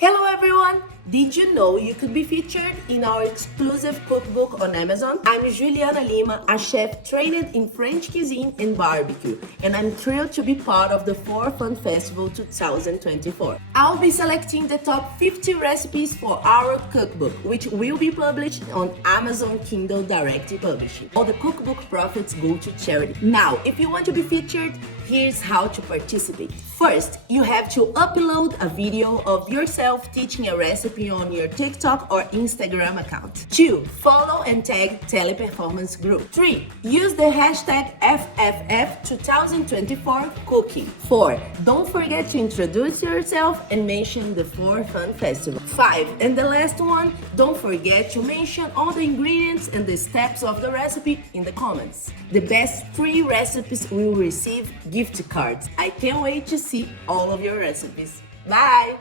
Hello everyone! Did you know you could be featured in our exclusive cookbook on Amazon? I'm Juliana Lima, a chef trained in French cuisine and barbecue, and I'm thrilled to be part of the For Fun Festival 2024. I'll be selecting the top 50 recipes for our cookbook, which will be published on Amazon Kindle Direct Publishing. All the cookbook profits go to charity. Now, if you want to be featured, here's how to participate. First, you have to upload a video of yourself teaching a recipe on your TikTok or Instagram account. 2. Follow and tag Teleperformance Group. 3. Use the hashtag FFF 2024 cooking. 4. Don't forget to introduce yourself and mention the For Fun Festival. 5. And the last one, don't forget to mention all the ingredients and the steps of the recipe in the comments. The best 3 recipes will receive gift cards. I can't wait to see all of your recipes. Bye!